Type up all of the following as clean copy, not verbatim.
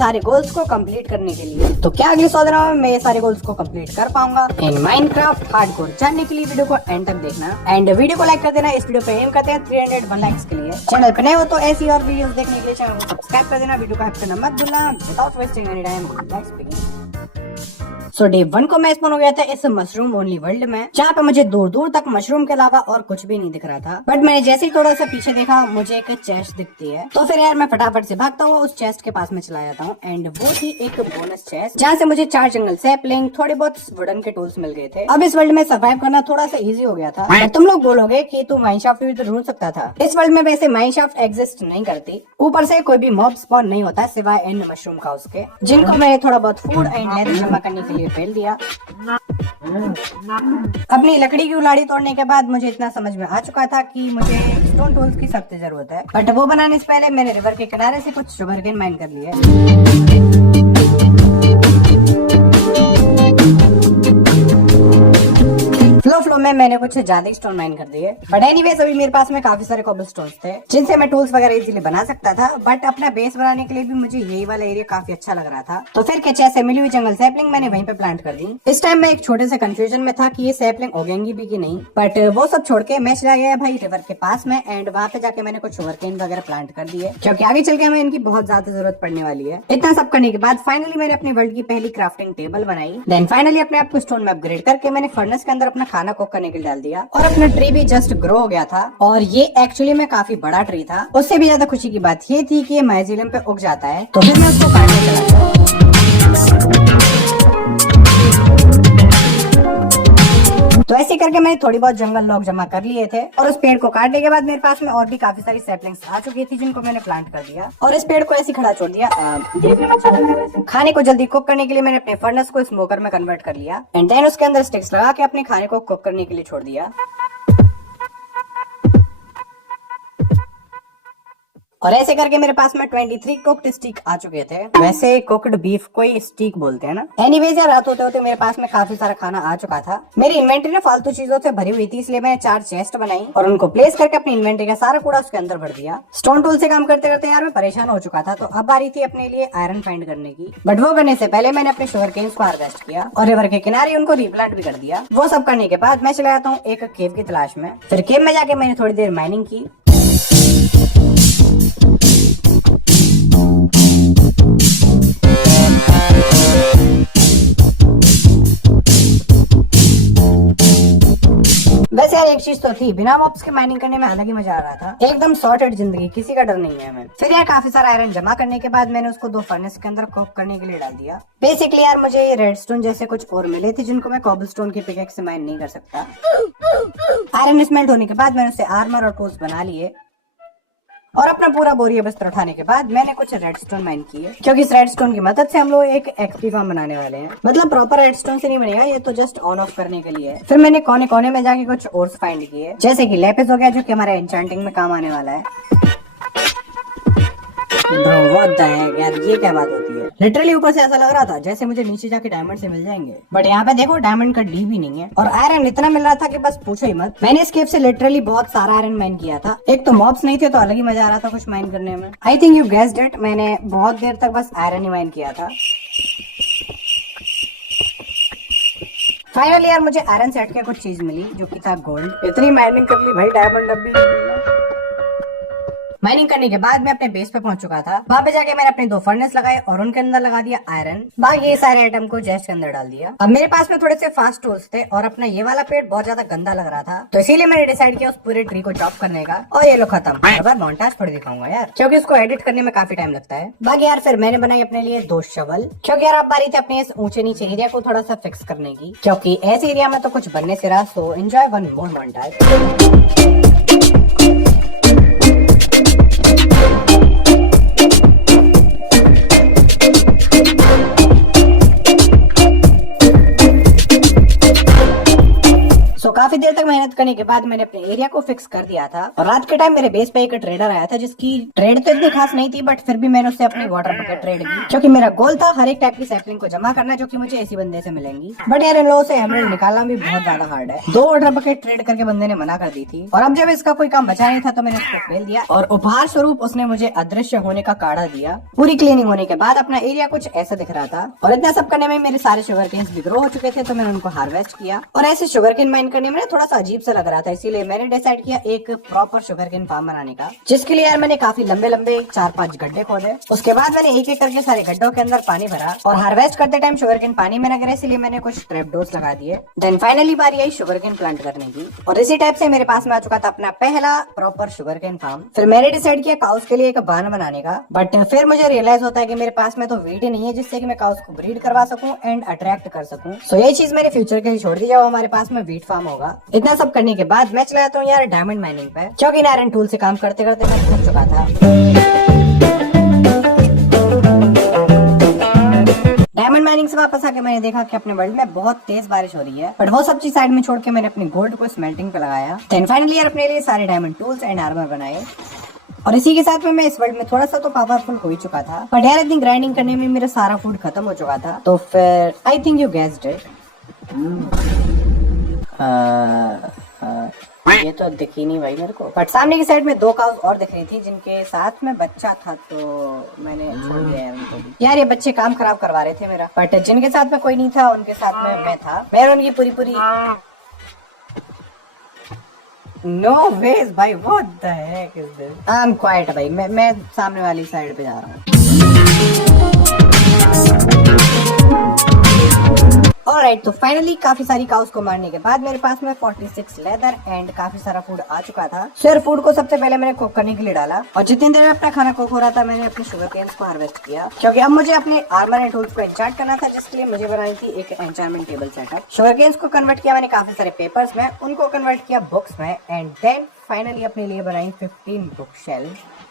सारे गोल्स को कंप्लीट करने के लिए। तो क्या अगले 100 दिनों में मैं ये सारे गोल्स को कंप्लीट कर पाऊंगा इन माइनक्राफ्ट हार्डकोर? जानने के लिए वीडियो को एंड तक देखना एंड वीडियो को लाइक कर देना। इस वीडियो पे एम करते हैं 301 लाइक्स के लिए। चैनल पे नए हो तो ऐसी और वीडियोस देखने के लिए चैनल को सब्सक्राइब कर देना। वीडियो को हैप्पी करना मत भूलना। Without wasting any time let's begin. So day 1 को मैं स्पॉन हो गया था इस मशरूम ओनली वर्ल्ड में, जहाँ पे मुझे दूर दूर तक मशरूम के अलावा और कुछ भी नहीं दिख रहा था। बट मैंने जैसे ही थोड़ा सा पीछे देखा मुझे एक चेस्ट दिखती है, तो फिर यार मैं फटाफट से भागता हुआ उस चेस्ट के पास में चला जाता हूँ। एंड वो थी एक बोनस चेस्ट, जहाँ से मुझे 4 जंगल सैपलिंग, थोड़े बहुत वुडन के टूल्स मिल गए थे। अब इस वर्ल्ड में सर्वाइव करना थोड़ा सा इजी हो गया था। बट तुम लोग बोलोगे कि तू माइनक्राफ्ट भी तो ढूंढ सकता था। इस वर्ल्ड में वैसे माइनक्राफ्ट एग्जिस्ट नहीं करती, ऊपर से कोई भी मॉब स्पॉन नहीं होता सिवाय एंड मशरूम का उसके, जिनको मैंने थोड़ा बहुत फूड एंड लेदर जमा करने के लिए फेल दिया। अपनी लकड़ी की उलाड़ी तोड़ने के बाद मुझे इतना समझ में आ चुका था कि मुझे स्टोन टूल्स की सख्त जरूरत है। बट वो बनाने से पहले मैंने रिवर के किनारे से कुछ शुगरकेन माइन कर लिए। फ्लो में मैंने कुछ ज्यादा स्टोन माइन कर दिए। बट एनीवेज अभी मेरे पास में काफी सारे कोबलस्टोन्स थे जिनसे मैं टूल्स वगैरह इजीली बना सकता था। बट अपना बेस बनाने के लिए भी मुझे यही वाला एरिया काफी अच्छा लग रहा था। तो फिर कैचे से मिली हुई जंगल सैपलिंग मैंने वहीं पे प्लांट कर दी। इस टाइम मैं एक छोटे से कंफ्यूजन में था कि ये सैपलिंग उगेंगी भी कि नहीं। बट वो सब छोड़ के मैं चला गया भाई रिवर के पास में एंड वहाँ पे जाके मैंने कुछ शुगरकेन वगैरह प्लांट कर दिए, क्योंकि आगे चल के हमें इनकी बहुत ज्यादा जरूरत पड़ने वाली है। इतना सब करने के बाद फाइनली मैंने अपनी वर्ल्ड की पहली क्राफ्टिंग टेबल बनाई। देन फाइनली अपने आप को स्टोन में अपग्रेड करके मैंने फर्नेस के अंदर अपना खाना कुक करने के लिए डाल दिया। और अपना ट्री भी जस्ट ग्रो हो गया था और ये एक्चुअली में काफी बड़ा ट्री था। उससे भी ज्यादा खुशी की बात ये थी कि ये माइजिलम पे उग जाता है। तो फिर मैं उसको काटने चला गया। तो ऐसे करके मैंने थोड़ी बहुत जंगल लॉग जमा कर लिए थे और उस पेड़ को काटने के बाद मेरे पास में और भी काफी सारी सैपलिंग्स आ चुकी थी जिनको मैंने प्लांट कर दिया और इस पेड़ को ऐसे खड़ा छोड़ दिया। खाने को जल्दी कुक करने के लिए मैंने अपने फर्नेस को स्मोकर में कन्वर्ट कर लिया एंड देन उसके अंदर स्टिक्स लगा के अपने खाने को कुक करने के लिए छोड़ दिया। और ऐसे करके मेरे पास में 23 कुक्ड स्टीक आ चुके थे। वैसे कुक्ड बीफ को ही स्टीक बोलते हैं ना। एनीवेज यार रात होते होते मेरे पास में काफी सारा खाना आ चुका था। मेरी इन्वेंटरी ना फालतू चीजों से भरी हुई थी, इसलिए मैंने 4 चेस्ट बनाई और उनको प्लेस करके अपनी इन्वेंटरी का सारा कूड़ा उसके अंदर भर दिया। स्टोन टूल से काम करते करते यार मैं परेशान हो चुका था, तो अब बारी थी अपने लिए आयरन फाइंड करने की। बट वो करने से पहले मैंने अपने शुगरकेन्स को हार्वेस्ट किया और रिवर के किनारे उनको रीप्लांट भी कर दिया। वो सब करने के बाद मैं चला जाता हूँ एक केव की तलाश में। फिर केव में जाके मैंने थोड़ी देर माइनिंग की। वैसे यार एक चीज तो थी, बिना मॉब्स के माइनिंग करने में अलग ही मजा आ रहा था। एकदम सॉर्टेड जिंदगी, किसी का डर नहीं है हमें। फिर यार काफी सारा आयरन जमा करने के बाद मैंने उसको 2 फर्नेस के अंदर कुक करने के लिए डाल दिया। बेसिकली यार मुझे ये रेडस्टोन जैसे कुछ और मिले थे जिनको मैं कोबलस्टोन की पिकैक्स से माइन नहीं कर सकता। आयरन स्मेल्ट होने के बाद मैंने उससे आर्मर और टूल्स बना लिए और अपना पूरा बोरिया बिस्तर उठाने के बाद मैंने कुछ रेडस्टोन माइन किए, क्योंकि इस रेडस्टोन की मदद से हम लोग एक एक्सपी फार्म बनाने वाले हैं। मतलब प्रॉपर रेडस्टोन से नहीं बनेगा, ये तो जस्ट ऑन ऑफ करने के लिए है। फिर मैंने कोने कोने में जाके कुछ ओर्स फाइंड किए, जैसे कि लेपिस हो गया जो कि हमारे एन्चेंटिंग में काम आने वाला है। What the heck, यार ये क्या बात होती है। लिटरली ऊपर से ऐसा लग रहा था जैसे मुझे नीचे जाके डायमंड से मिल जाएंगे, बट यहाँ पे देखो डायमंड का डी भी नहीं है और आयरन इतना मिल रहा था कि बस पूछो ही मत। मैंने इस केव से लिटरली बहुत सारा आयरन माइन किया था। एक तो मॉब्स नहीं थे तो अलग ही मजा आ रहा था कुछ माइन करने में। आई थिंक यू गेस्ड इट, मैंने बहुत देर तक बस आयरन ही माइन किया था। फाइनली यार मुझे आयरन से हटके कुछ चीज मिली जो कि था गोल्ड। इतनी माइनिंग कर ली भाई, डायमंड अब भी नहीं मिला। माइनिंग करने के बाद मैं अपने बेस पे पहुंच चुका था। वहाँ पे जाके मैंने अपने 2 फर्नेस लगाए और उनके अंदर लगा दिया आयरन। बाकी ये सारे आइटम को चेस्ट के अंदर डाल दिया। अब मेरे पास में थोड़े से फास्ट टूल्स थे और अपना ये वाला पेड़ बहुत ज्यादा गंदा लग रहा था, तो इसीलिए मैंने डिसाइड किया उस पूरे ट्री को चॉप करने का। और ये लो खत्म। अगर मोन्टाज थोड़ी दिखाऊंगा यार, क्योंकि इसको एडिट करने में काफी टाइम लगता है। बाकी यार फिर मैंने बनाई अपने लिए 2 शवल, क्योंकि यार अब बारी थी अपने इस ऊंचे नीचे एरिया को थोड़ा सा फिक्स करने की, क्योंकि ऐसे एरिया में तो कुछ बनने से रहा। So enjoy one more montage. काफी देर तक मेहनत करने के बाद मैंने अपने एरिया को फिक्स कर दिया था और रात के टाइम मेरे बेस पे एक ट्रेडर आया था जिसकी ट्रेड तो इतनी खास नहीं थी, बट फिर भी मैंने उससे अपनी वाटर बकेट ट्रेड की क्योंकि मेरा गोल था हर एक टाइप की सैपलिंग को जमा करना जो कि मुझे ऐसी बंदे से मिलेंगी। बट यार इन लोगों से एमराल्ड निकालना भी बहुत ज्यादा हार्ड है। 2 वाटर बकेट ट्रेड करके बंदे ने मना कर दी थी और अब जब इसका कोई काम बचा नहीं था तो मैंने उसको फेल दिया और उपहार स्वरूप उसने मुझे अदृश्य होने का काढ़ा दिया। पूरी क्लीनिंग होने के बाद अपना एरिया कुछ ऐसा दिख रहा था और इतना सब करने में मेरे सारे शुगर केन्स भी ग्रो हो चुके थे तो मैंने उनको हार्वेस्ट किया और ऐसे शुगर केन माइन करने में थोड़ा सा अजीब सा लग रहा था, इसीलिए मैंने डिसाइड किया एक प्रॉपर शुगर केन फार्म बनाने का, जिसके लिए यार मैंने काफी लंबे लंबे 4-5 गड्ढे खोदे। उसके बाद मैंने एक एक करके सारे गड्ढों के अंदर पानी भरा और हार्वेस्ट करते टाइम शुगर केन पानी में न गिरे इसलिए मैंने कुछ ट्रैप डोर्स लगा दिए। देन फाइनली बारी आई शुगर केन प्लांट करने की और इसी टाइप से मेरे पास में आ चुका था अपना पहला प्रॉपर शुगर केन फार्म। फिर मैंने डिसाइड किया काउस के लिए एक बान बनाने का, बट फिर मुझे रियलाइज होता है कि मेरे पास में तो वेट ही नहीं है जिससे कि मैं काउस को ब्रीड करवा सकूं एंड अट्रैक्ट कर सकूं। सो ये चीज मेरे फ्यूचर के लिए छोड़ दी जब हमारे पास में वीट फार्म होगा। इतना सब करने के बाद मैं चला जाता हूँ यार डायमंड माइनिंग पे, क्योंकि आयरन टूल से काम करते करते मैं थक चुका था। डायमंड माइनिंग से वापस आके मैंने देखा कि अपने वर्ल्ड में बहुत तेज बारिश हो रही है, बट वो सब चीज साइड में छोड़ के मैंने अपने गोल्ड को स्मेल्टिंग पे लगाया। देन फाइनली यार अपने लिए सारे डायमंड टूल्स एंड आर्मर बनाए और इसी के साथ में मैं इस वर्ल्ड में थोड़ा सा तो पावरफुल हो ही चुका था, बट यार इतनी ग्राइंडिंग करने में मेरा सारा फूड खत्म हो चुका था। तो फिर आई थिंक यू गेस्ड इट, ये तो दिखी नहीं भाई मेरे को, बट सामने की साइड में 2 काउस और दिख रही थी जिनके साथ में बच्चा था तो मैंने छोड़ दिया यार उनको भी। यार ये बच्चे काम खराब करवा रहे थे मेरा, बट जिनके साथ में कोई नहीं था उनके साथ में मैं था। मैं उनकी पूरी नो वेज भाई, what the heck is this. I am quite भाई, मैं सामने वाली साइड पे जा रहा हूँ। ऑलराइट, तो फाइनली काफी सारी काउस को मारने के बाद मेरे पास में 46 लेदर एंड काफी सारा फूड आ चुका था। फिर फूड को सबसे पहले मैंने कुक करने के लिए डाला और जितनी देर में अपना खाना कुक हो रहा था मैंने अपने शुगर केन्स को हार्वेस्ट किया क्योंकि अब मुझे अपने आर्मर एंड टूल्स को एन्चार्ट करना था, जिसके लिए मुझे बनाई थी एक एन्चार्टमेंट टेबल सेटअप। शुगर केन्स को कन्वर्ट किया मैंने काफी सारे पेपर्स में, उनको कन्वर्ट किया बुक्स में एंड देन फाइनली अपने लिए बनाई 15 बुक शेल्फ।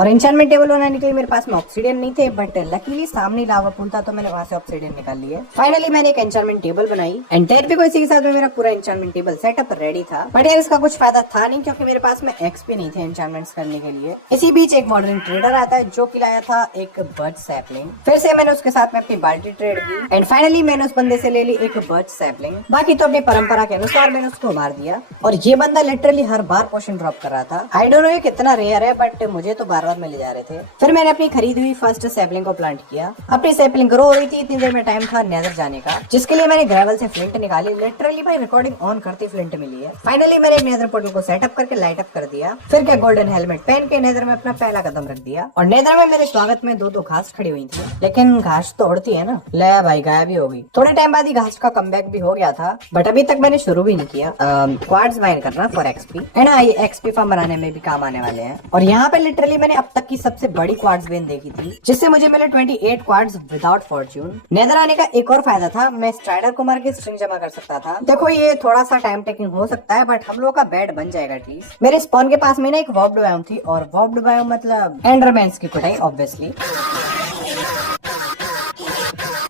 और एन्चांटमेंट टेबल बनाने के लिए मेरे पास में ऑब्सीडियन नहीं थे, बट लकीली सामने लावा पूल था तो मैंने वहां से ऑब्सीडियन निकाल लिए। फाइनली मैंने एक एन्चांटमेंट टेबल बनाई एंड टेरपी को इसी के साथ में मेरा पूरा एन्चांटमेंट टेबल सेटअप रेडी था, बट यार इसका कुछ फायदा था नहीं क्योंकि मेरे पास में एक्सपी नहीं थे एन्चांटमेंट्स करने के लिए। इसी बीच एक मॉडर्न ट्रेडर आता है जो कि लाया था एक बर्च सैपलिंग। फिर से मैंने उसके साथ में अपनी बाल्टी ट्रेड की एंड फाइनली मैंने उस बंदे से ले ली एक बर्च सैपलिंग। बाकी तो अपनी परंपरा के अनुसार मैंने उसको मार दिया और ये बंदा लिटरली हर बार पोशन ड्रॉप कर रहा था। आई डोंट नो ये कितना रेयर है, बट मुझे तो बार बार मिल जा रहे थे। फिर मैंने अपनी खरीदी हुई फर्स्ट सैपलिंग को प्लांट किया। अपनी सैपलिंग ग्रो हो रही थी, इतनी देर में टाइम था नेदर जाने का, जिसके लिए मैंने ग्रेवल से फ्लिंट निकाली। लिटरली भाई रिकॉर्डिंग ऑन करती फ्लिंट मिली है। फाइनली मैंने एक नेदर पोर्टल को सेटअप करके लाइट अप कर दिया। फिर क्या गोल्डन हेलमेट पहन के नेदर में अपना पहला कदम रख दिया और नेदर में मेरे स्वागत में 2 घास खड़ी हुई थी, लेकिन घास तो उड़ती है ना। ले भाई गायब भी हो गई। थोड़े टाइम बाद ही घास का कमबैक भी हो गया था, बट अभी तक मैंने शुरू भी नहीं किया। क्वार्ट्ज माइन करना फॉर एक्सपी एंड ये एक्सपी फार्म बनाने में भी काम आने वाले हैं। और यहाँ पे लिटरली मैंने अब तक की सबसे बड़ी क्वार्ट्ज वेन देखी थी, जिससे मुझे मिले 28 क्वार्ट्ज विदाउट फॉर्च्यून। नेदर आने का एक और फायदा था, मैं स्ट्राइडर को मार के स्ट्रिंग जमा कर सकता था। देखो ये थोड़ा सा टाइम टेकिंग हो सकता है, बट हम लोग का बेड बन जाएगा एटलीस्ट। मेरे स्पॉन के पास में ना एक वॉर्प्ड बायोम थी और वॉर्प्ड बायोम मतलब एंडरमैन्स की कुटाई ऑब्वियसली।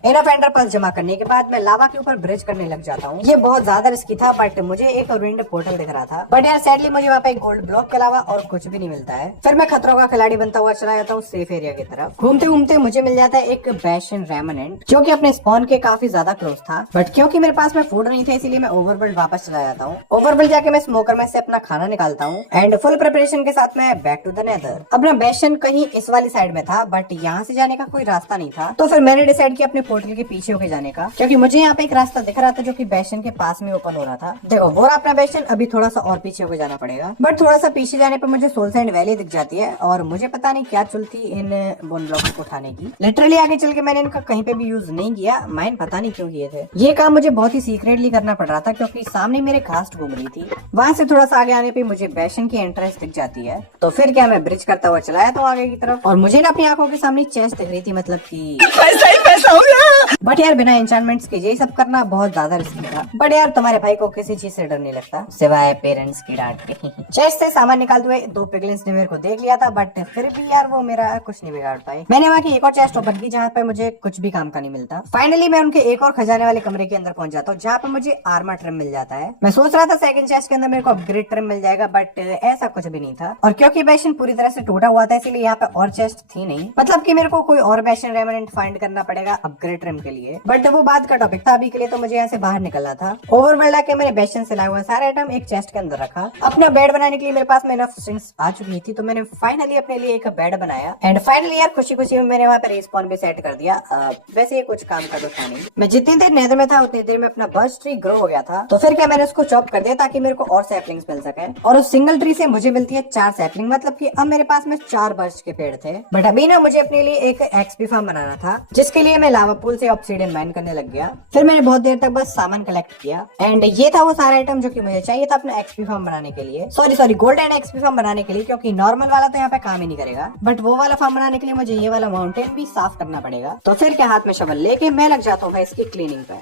इनफ एंडर पल्स जमा करने के बाद मैं लावा के ऊपर ब्रिज करने लग जाता हूँ। ये बहुत ज्यादा रिस्की था, बट मुझे एक विंड पोर्टल दिख रहा था, बट यार सैडली मुझे वहाँ पे एक गोल्ड ब्लॉक के अलावा और कुछ भी नहीं मिलता है। फिर मैं खतरों का खिलाड़ी बनता हुआ चला जाता हूँ सेफ एरिया की तरफ। घूमते घूमते मुझे मिल जाता है एक बैशन रेमनेंट, जो कि अपने स्पॉन के काफी ज्यादा क्लोज था, बट क्योंकि मेरे पास में फूड नहीं था इसीलिए मैं ओवरवर्ल्ड वापस चला जाता हूँ। ओवरवर्ल्ड जाके मैं स्मोकर में से अपना खाना निकालता हूँ एंड फुल प्रिपरेशन के साथ मैं बैक टू द नेदर। अपना बैशन कहीं इस वाली साइड में था, बट यहाँ से जाने का कोई रास्ता नहीं था, तो फिर मैंने डिसाइड किया अपने पोर्टल के पीछे होके जाने का, क्योंकि मुझे यहाँ पे एक रास्ता दिख रहा था जो कि बैशन के पास में ओपन हो रहा था। देखो वो अपना बैशन, अभी थोड़ा सा और पीछे होके जाना पड़ेगा, बट थोड़ा सा पीछे जाने पे मुझे सोल सैंड वैली दिख जाती है और मुझे पता नहीं क्या चुलती इन बोन ब्लॉक को उठाने की। लिटरली आगे चल के मैंने इनका कहीं पे भी यूज नहीं किया, माइन पता नहीं क्यों किए थे। ये काम मुझे बहुत ही सीक्रेटली करना पड़ रहा था क्योंकि सामने मेरे घास्ट घूम रही थी। वहां से थोड़ा सा आगे आने पे मुझे बैशन की एंट्रेंस दिख जाती है, तो फिर क्या मैं ब्रिज करता हुआ चलाया था आगे की तरफ और मुझे ना अपनी आंखों के सामने चेस्ट दिख रही थी, मतलब की पैसा ही पैसा हो गया। बट यार बिना एन्चेंटमेंट्स के यही सब करना बहुत ज्यादा रिस्की था। बट यार तुम्हारे भाई को किसी चीज से डर नहीं लगता सिवाय पेरेंट्स की डांट के। चेस्ट से सामान निकालते हुए दो पिगलिन्स ने मेरे को देख लिया था, बट फिर भी यार वो मेरा कुछ नहीं बिगाड़ पाए। मैंने वहाँ की एक और चेस्ट ओपन की जहाँ पे मुझे कुछ भी काम का नहीं मिलता। फाइनली मैं उनके एक और खजाने वाले कमरे के अंदर पहुंच जाता हूँ जहाँ पे मुझे आर्मर ट्रिम मिल जाता है। मैं सोच रहा था सेकंड चेस्ट के अंदर मेरे को अपग्रेड ट्रिम मिल जाएगा, बट ऐसा कुछ भी नहीं था। और क्योंकि बेशन पूरी तरह से टूटा हुआ था इसलिए यहाँ पे और चेस्ट थी नहीं, मतलब कि मेरे को कोई और बेशन रेमनेंट फाइंड करना पड़ेगा अपग्रेड ट्रिम के लिए। बट वो बात का टॉपिक था, अभी के लिए तो मुझे यहाँ से बाहर निकलना था। ओवरवर्ल्ड आके मैंने बेशन से लाया हुआ सारे आइटम एक चेस्ट के अंदर रखा। अपना बेड बनाने के लिए मेरे पास में इनफ स्ट्रिंग्स आ चुकी थी, तो मैंने फाइनली अपने लिए एक बेड बनाया। एंड फाइनली यार खुशी खुशी में मैंने वहाँ पे रिस्पॉन भी सेट कर दिया। वैसे ये कुछ काम का तो था नहीं। मैं जितनी देर नेदर में था उतनी देर में अपना बर्च ट्री ग्रो हो गया था, तो फिर क्या मैंने उसको चॉप कर दिया ताकि मेरे को और सैपलिंग्स मिल सके। और उस सिंगल ट्री से मुझे मिलती है 4 सैपलिंग, मतलब कि अब मेरे पास में 4 बर्च के पेड़ थे। बट अभी ना मुझे अपने लिए एक एक्सपी फार्म बनाना था, जिसके लिए मैं लावा पूल से ऑब्सीडियन माइन करने लग गया। फिर मैंने बहुत देर तक बस सामान कलेक्ट किया। एंड ये था वो सारा आइटम जो कि मुझे चाहिए था अपना एक्सपी फार्म बनाने के लिए। सॉरी गोल्डन एक्सपी फार्म बनाने के लिए, क्योंकि नॉर्मल वाला तो यहाँ पे काम ही नहीं करेगा। बट वो वाला फार्म बनाने के लिए मुझे ये वाला माउंटेन भी साफ करना पड़ेगा। तो फिर क्या हाथ में शवल लेके मैं लग जाता हूँ भाई इसकी क्लीनिंग पे।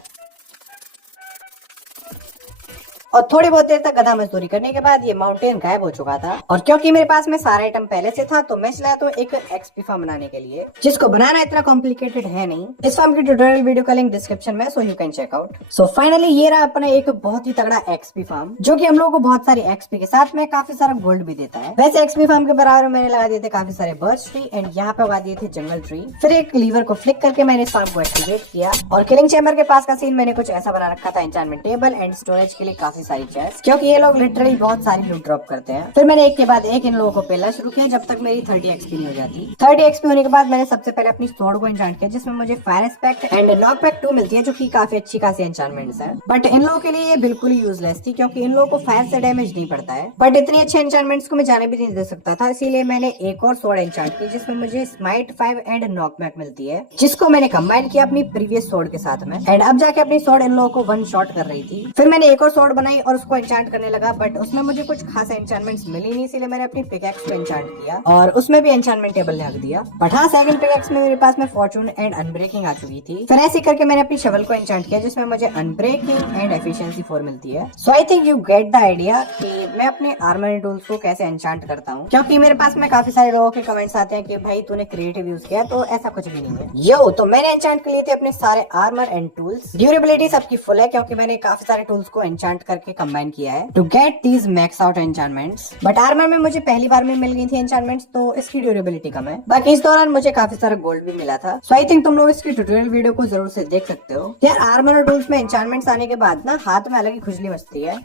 और थोड़ी बहुत देर तक गधा मजदूरी करने के बाद ये माउंटेन गायब हो चुका था। और क्योंकि मेरे पास में सारा आइटम पहले से था, तो मैं चला तो एक एक्सपी फार्म बनाने के लिए, जिसको बनाना इतना कॉम्प्लिकेटेड है नहीं। इस फार्म की ट्यूटोरियल वीडियो का लिंक डिस्क्रिप्शन में, so you can check out. So finally ये रहा अपना एक बहुत ही तगड़ा एक्सपी फार्म, जो कि हम लोगों को बहुत सारी एक्सपी के साथ में काफी सारा गोल्ड भी देता है। वैसे एक्सपी फार्म के बराबर मैंने लगा दिए थे काफी सारे बर्च ट्री, एंड यहाँ पे लगा दिए थे जंगल ट्री। फिर एक लीवर को फ्लिक करके मैंने इस फार्म को एक्टिवेट किया। और किलिंग चैम्बर के पास का सीन मैंने कुछ ऐसा बना रखा था, एन्चेंटमेंट टेबल एंड स्टोरेज के लिए काफी सारी चेस्ट, क्योंकि ये लोग लिटरली बहुत सारी लूट ड्रॉप करते हैं। फिर मैंने एक के बाद एक इन लोगों को पेलना शुरू किया जब तक मेरी 30 एक्सपी नहीं हो जाती। 30 एक्सपी होने के बाद मैंने सबसे पहले अपनी स्वॉर्ड को एन्चेंट किया, जिसमें मुझे फायर एस्पेक्ट एंड नॉकबैक 2 मिलती है, जो कि काफी अच्छी खासी एन्चेंटमेंट्स है। बट इन लोगों के लिए ये बिल्कुल ही यूजलेस थी, क्योंकि इन लोगों को फायर से डैमेज नहीं पड़ता है। बट इतनी अच्छे एन्चेंटमेंट्स को मैं जाने भी नहीं दे सकता था, इसीलिए मैंने एक और स्वॉर्ड एन्चेंट की, जिसमें मुझे स्माइट 5 एंड नॉकबैक मिलती है, जिसको मैंने कंबाइन किया अपनी प्रीवियस स्वॉर्ड के साथ में। एंड अब जाके अपनी स्वॉर्ड इन लोगों को वन शॉट कर रही थी। फिर मैंने एक और स्वॉर्ड बनाई और उसको एन्चेंट करने लगा, बट उसमें मुझे कुछ खास एन्चेंटमेंट्स मिली नहीं, इसलिए मैंने अपनी पिकैक्स को एन्चेंट किया और उसमें भी एन्चेंटमेंट टेबल लगा दिया। बट हाँ, सेकंड पिकैक्स में मेरे पास में फॉर्चून एंड अनब्रेकिंग आ चुकी थी। फिर ऐसे करके मैंने अपनी शवल को एन्चेंट किया, जिसमें मुझे अनब्रेकिंग एंड एफिशिएंसी 4 मिलती है। So I think you get the idea कि मैं अपने आर्मर टूल्स को कैसे एन्चेंट करता हूँ, क्योंकि मेरे पास में काफी सारे लोगों के कमेंट्स आते हैं कि भाई तूने क्रिएटिव यूज किया, तो ऐसा कुछ भी नहीं है। यो तो मैंने एन्चेंट के लिए थे अपने सारे आर्मर एंड टूल्स। ड्यूरेबिलिटी सबकी फुल है, क्योंकि मैंने काफी सारे टूल्स को एन्चेंट करके कंबाइन किया है to get these max out enchantments. But armor में मुझे पहली बार में मिल गई थी एन्चेंटमेंट्स, तो इसकी ड्यूरेबिलिटी कम है। बाकी इस दौरान मुझे काफी सारा गोल्ड भी मिला था। सो आई थिंक तुम लोग इसकी ट्यूटोरियल वीडियो को जरूर से देख सकते हो। यार आर्मर और टूल्स में एन्चेंटमेंट्स आने के बाद ना हाथ में अलग ही खुजली मचती है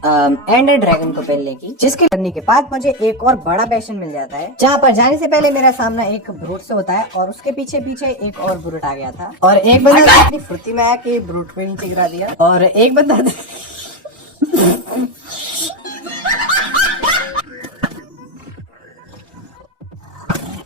एंड ड्रैगन को पहनने की, जिसके करने के बाद मुझे एक और बड़ा पैशन मिल जाता है, जहाँ पर जाने से पहले मेरा सामना एक ब्रूट से होता है और उसके पीछे पीछे एक और ब्रूट आ गया था। और एक बंदा अपनी फुर्ती में आया कि ब्रूट को नीचे गिरा दिया, और एक बंदा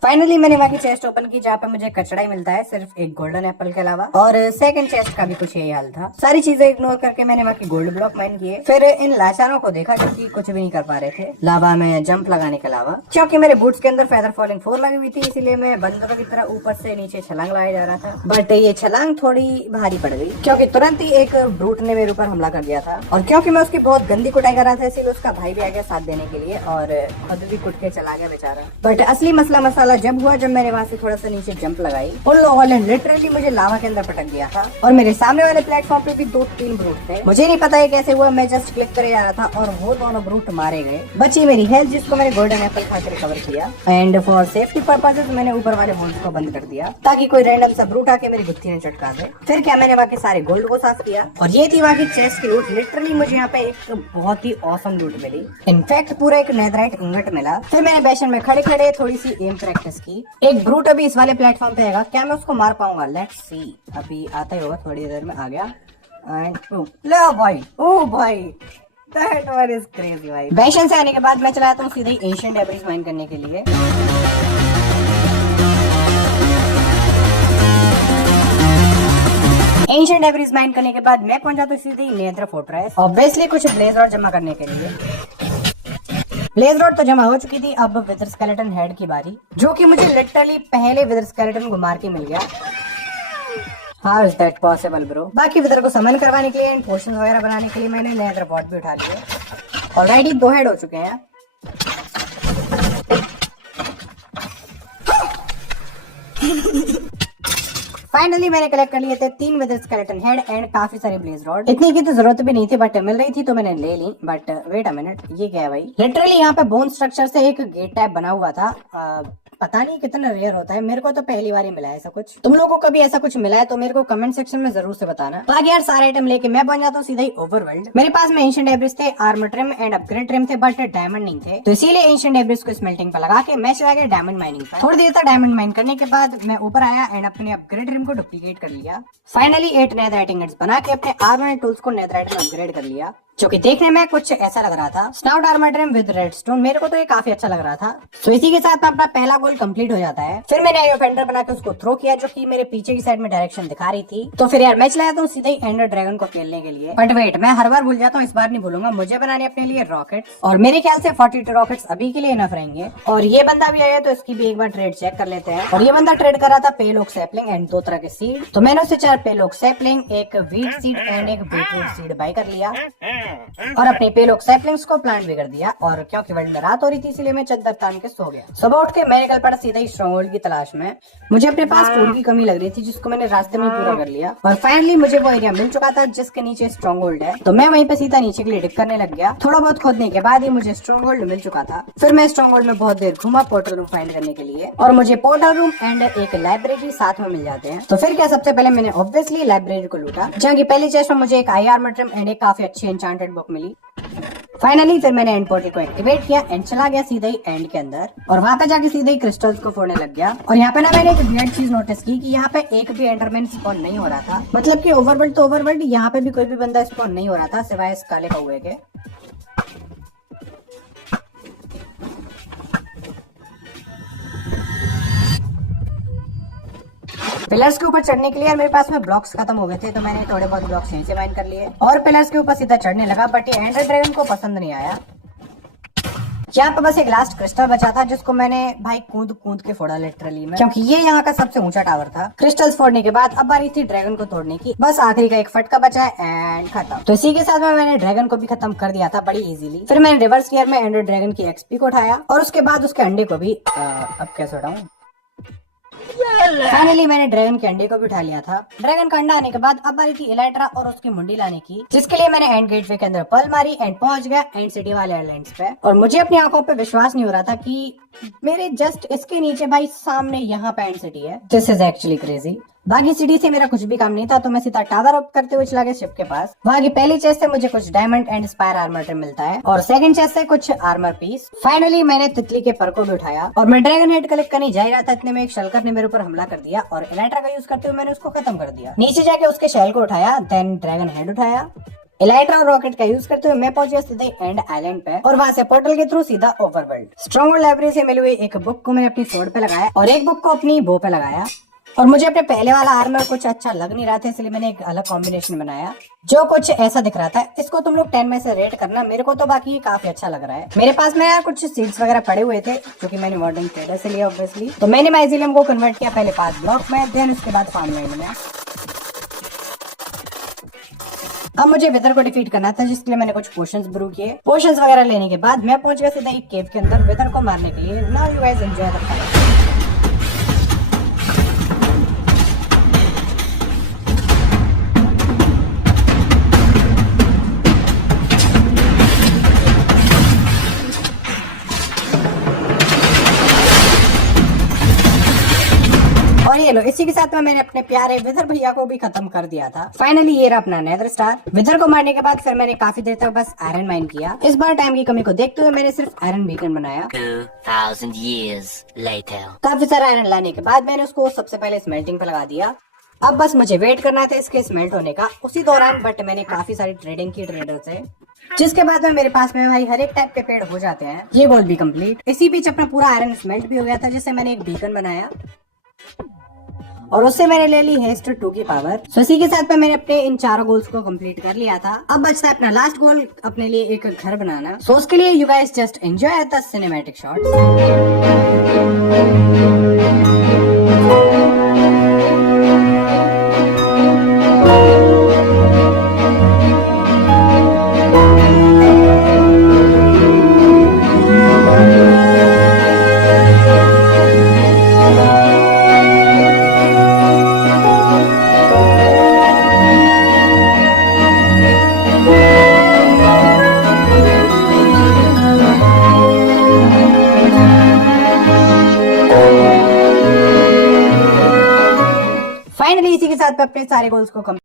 फाइनली मैंने वहाँ की चेस्ट ओपन की, जहाँ पे मुझे कचड़ा ही मिलता है सिर्फ एक गोल्डन एप्पल के अलावा। और सेकंड चेस्ट का भी कुछ यही हाल था। सारी चीजें इग्नोर करके मैंने वहाँ की गोल्ड ब्लॉक माइन किए। फिर इन लाचारों को देखा जो कि कुछ भी नहीं कर पा रहे थे लावा में जंप लगाने के अलावा, क्योंकि मेरे बूट्स के अंदर फेदर फॉलिंग 4 लगी हुई थी, इसीलिए मैं बंदरों की तरह ऊपर से नीचे छलांग लगाया जा रहा था। बट ये छलांग थोड़ी भारी पड़ गई, क्योंकि तुरंत ही एक ब्रूट ने मेरे ऊपर हमला कर दिया था। और क्योंकि मैं उसकी बहुत गंदी कुटाई कर रहा था, इसीलिए उसका भाई भी आ गया साथ देने के लिए और खुद भी कुट के चला गया बेचारा। बट असली मसला मसाला जब हुआ, जब मैंने वहाँ से थोड़ा सा नीचे जंप लगाई, उन लोगों ने लिटरली मुझे लावा के अंदर पटक दिया था। और मेरे सामने वाले प्लेटफॉर्म पे भी 2-3 ब्रूट थे। मुझे नहीं पता है कैसे हुआ, मैं जस्ट क्लिक करे जा रहा था और वो दोनों ब्रूट मारे गए। बची मेरी हेल्थ, जिसको मैंने गोल्डन एप्पल खा के रिकवर किया। एंड फॉर सेफ्टी पर्पसेस मैंने ऊपर वाले होल्स को बंद कर दिया, ताकि कोई रैंडम सा ब्रूट आके मेरी गुत्थी ने चटका दे। फिर क्या, मैंने वहाँ के सारे गोल्ड को साफ किया, और ये थी वहाँ की चेस्ट की लूट। लिटरली मुझे यहाँ पे एक बहुत ही ऑसम लूट मिली, इनफैक्ट पूरा एक नेथराइट इंगट मिला। फिर मैंने बेशन में खड़े खड़े थोड़ी सी एम प्रैक्टिस की। एक ब्रूट अभी इस वाले प्लेटफॉर्म पे आएगा, क्या मैं उसको मार पाऊंगा? Let's see. अभी आता ही होगा, थोड़ी देर में आ गया। एंड लो भाई, ओ भाई, दैट वन इज क्रेजी भाई। बेशन से आने के बाद मैं चला जाता हूँ सीधे एंशिएंट डेब्रिस माइन करने के लिए। एंशिएंट डेब्रिस माइन करने के बाद मैं पहुंच जाता हूँ सीधे नेदर फोर्ट्रेस, ऑब्वियसली कुछ ब्लेज रॉड जमा करने के लिए। ब्लेज रॉड तो जमा हो चुकी थी, अब विदर स्केलेटन हेड की बारी, जो कि मुझे लिटरली पहले विदर स्केलेटन को मार के मिल गया। How is that possible bro. बाकी विदर को समन करवाने के लिए एंड पोशंस वगैरह बनाने के लिए मैंने नेदर पॉट भी उठा लिए। ऑलरेडी 2 हेड हो चुके हैं। फाइनली मैंने कलेक्ट कर लिए थे 3 विदर स्केलेटन हेड एंड काफी सारी ब्लेज रॉड। इतनी की तो जरूरत भी नहीं थी बट मिल रही थी तो मैंने ले ली। बट वेट अ मिनट, ये क्या है भाई? लिटरली यहाँ पे बोन स्ट्रक्चर से एक गेट टाइप बना हुआ था। पता नहीं कितना रेयर होता है, मेरे को तो पहली बार ही मिला है ऐसा कुछ। तुम लोगों को कभी ऐसा कुछ मिला है तो मेरे को कमेंट सेक्शन में जरूर से बताना। बाकी यार सारे आइटम लेके मैं बन जाता हूँ सीधा ही ओवरवर्ल्ड। मेरे पास में एंशिएंट डेब्रिस थे, armour trim and upgrade trim थे बट डायमंड नहीं थे, तो इसीलिए एंशिएंट डेब्रिस को स्मेल्टिंग पर लगा के मैं चला गया डायमंड माइनिंग पर। थोड़ी देर तक डायमंड माइन करने के बाद मैं ऊपर आया एंड अपने अपग्रेड ट्रिम को डुप्लीकेट कर लिया। फाइनली 8 नेदराइट इंगट्स बना के अपने आर्मर टूल्स को नेदराइट में अपग्रेड कर लिया, जो कि देखने में कुछ ऐसा लग रहा था। Snout armour trim with redstone, मेरे को तो ये काफी अच्छा लग रहा था। तो इसी के साथ अपना पहला गोल कंप्लीट हो जाता है। फिर मैंने आयो फेंडर बना के उसको थ्रो किया, जो कि मेरे पीछे की साइड में डायरेक्शन दिखा रही थी। तो फिर यार मैं चला जाता हूँ सीधे ही एंडर ड्रैगन को खेलने के लिए। बट वेट, मैं हर बार भूल जाता हूँ, इस बार नहीं भूलूंगा। मुझे बनाने अपने लिए रॉकेट्स, और मेरे ख्याल से 42 रॉकेट्स अभी के लिए इनफ रहेंगे। और ये बंदा भी आया तो इसकी भी एक बार ट्रेड चेक कर लेते हैं। और ये बंदा ट्रेड कर रहा था पेलोक सैपलिंग एंड 2 तरह के सीड। तो मैंने उससे 4 पेलोक सैपलिंग, एक वीट सीड एंड एक बीटरूट सीड बाय कर लिया और अपने पेलोक सैपलिंग्स को प्लांट भी कर दिया। और क्योंकि वर्ल्ड में रात हो रही थी इसलिए मैं चद्दर तान के सो गया। सुबह उठ के मैं निकल पड़ा सीधा ही स्ट्रॉन्गहोल्ड की तलाश में। मुझे अपने पास फूड की कमी लग रही थी, जिसको मैंने रास्ते में पूरा कर लिया। और फाइनली मुझे वो एरिया मिल चुका था जिसके नीचे स्ट्रॉन्गहोल्ड है, तो मैं वहीं पे सीधा नीचे के लिए डिग करने लग गया। थोड़ा बहुत खोदने के बाद ही मुझे स्ट्रॉन्गहोल्ड मिल चुका था। फिर मैं स्ट्रॉन्गहोल्ड में बहुत देर घूमा पोर्टल रूम फाइंड करने के लिए, और मुझे पोर्टल रूम एंड एक लाइब्रेरी साथ में मिल जाते हैं। तो फिर क्या, सबसे पहले मैंने ऑब्वियसली लाइब्रेरी को लूटा, जहाँ की पहली चेस्ट में मुझे एक आई आर्मर ट्रिम एंड एक काफी अच्छी एन्चांटेड बुक मिली। फाइनली फिर मैंने एंड पोर्टल को एक्टिवेट किया एंड चला गया सीधा ही एंड के अंदर, और वहां पे जाके सीधे ही क्रिस्टल्स को फोड़ने लग गया। और यहाँ पे ना मैंने एक वियर्ड चीज नोटिस की कि यहाँ पे एक भी एंडरमैन स्पॉन नहीं हो रहा था। मतलब कि ओवरवर्ल्ड तो ओवरवर्ल्ड, यहाँ पे भी कोई भी बंदा स्पॉन नहीं हो रहा था सिवाय इस काले कौवे के। पिलर्स के ऊपर चढ़ने के लिए मेरे पास में ब्लॉक्स खत्म हो गए थे, तो मैंने थोड़े बहुत ब्लॉक्स यहीं से माइन कर लिए और पिलर्स के ऊपर सीधा चढ़ने लगा। बट ये एंडर ड्रैगन को पसंद नहीं आया। यहाँ पे बस एक लास्ट क्रिस्टल बचा था, जिसको मैंने भाई कूद कूद के फोड़ा लिटरली में, क्योंकि ये यहाँ का सबसे ऊंचा टावर था। क्रिस्टल्स फोड़ने के बाद अब बारी थी ड्रैगन को तोड़ने की। बस आखिरी का एक फटका बचा है एंड खत्म। तो इसी के साथ में मैंने ड्रैगन को भी खत्म कर दिया था बड़ी इजीली। फिर मैंने रिवर्स गियर में एंडर ड्रैगन की एक्सपी को उठाया और उसके बाद उसके अंडे को भी अब कैसे उठाऊं। फाइनली मैंने ड्रैगन के अंडे को भी उठा लिया था। ड्रैगन का अंडा आने के बाद अब बारी थी इलाइट्रा और उसकी मुंडी लाने की, जिसके लिए मैंने एंड गेटवे के अंदर पल मारी एंड पहुंच गया एंड सिटी वाले आइलैंड्स पे। और मुझे अपनी आंखों पे विश्वास नहीं हो रहा था कि मेरे जस्ट इसके नीचे भाई सामने यहाँ पे एंड सिटी है। This is actually crazy. बाकी सिटी से मेरा कुछ भी काम नहीं था, तो मैं सीधा टावर अप करते हुए चला गया शिप के पास। वहाँ की पहली चेस्ट से मुझे कुछ diamond and spire armour trim मिलता है और सेकंड चेस्ट से कुछ आर्मर पीस। फाइनली मैंने तितली के पर को भी उठाया और मैं ड्रैगन हेड कलेक्ट करने जा रहा था, इतने में एक शल्कर ने मेरे ऊपर हमला कर दिया और इलाइट्रा का यूज करते हुए मैंने उसको खत्म कर दिया। नीचे जाके उसके शेल को उठाया, देन ड्रैगन हेड उठाया, इलाइट्रा और रॉकेट का यूज करते हुए मैं पहुंच गया सीधे एंड आइलैंड पे और वहां से पोर्टल के थ्रू सीधा ओवरवर्ल्ड। स्ट्रॉन्गहोल्ड लाइब्रेरी से मिली हुई एक बुक को मैंने अपनी स्वॉर्ड पे लगाया और एक बुक को अपनी बो पे लगाया। और मुझे अपने पहले वाला आर्मर कुछ अच्छा लग नहीं रहा था, इसलिए मैंने एक अलग कॉम्बिनेशन बनाया जो कुछ ऐसा दिख रहा था। इसको तुम लोग 10 में से रेट करना, मेरे को तो बाकी काफी अच्छा लग रहा है। मेरे पास में यार कुछ सीड्स वगैरह पड़े हुए थे जो कि मैंने मॉडर्न ट्रेडर से लिया ऑब्वियसली। तो मैंने माइजीलियम को कन्वर्ट किया पहले 5 ब्लॉक में, देन उसके बाद फार्मलैंड में। अब मुझे विदर को डिफीट करना था, जिसके लिए मैंने कुछ पोशंस ब्रू किए। पोशंस वगैरह लेने के बाद मैं पहुंच गया सीधा एक केव के अंदर विदर को मारने के लिए। Now you guys enjoy the fight. और ये लो, इसी के साथ में मैंने अपने प्यारे विदर भैया को भी खत्म कर दिया था। फाइनली ये रहा अपना नेदर स्टार। विदर को मारने के बाद फिर मैंने काफी देर तक बस आयरन माइन किया। इस बार टाइम की कमी को देखते हुए मैंने सिर्फ आयरन बीकन बनाया। 2000 years later. काफी सारा आयरन लाने के बाद मैंने उसको सबसे पहले स्मेल्टिंग पे लगा दिया। अब बस मुझे वेट करना था इसके स्मेल्ट होने का। उसी दौरान बट मैंने काफी सारी ट्रेडिंग की ट्रेडर से, जिसके बाद में मेरे पास में भाई हर एक टाइप के पेड़ हो जाते हैं। ये गोल भी कंप्लीट। इसी बीच अपना पूरा आयरन स्मेल्ट भी हो गया था, जिससे मैंने एक बीकन बनाया और उससे मैंने ले ली हेस्ट 2 की पावर। तो इसी के साथ में मैंने अपने इन 4 गोल्स को कंप्लीट कर लिया था। अब बचता है अपना लास्ट गोल, अपने लिए एक घर बनाना। सो उसके लिए you guys just enjoy the cinematic shots. साथ में अपने सारे गोल्स को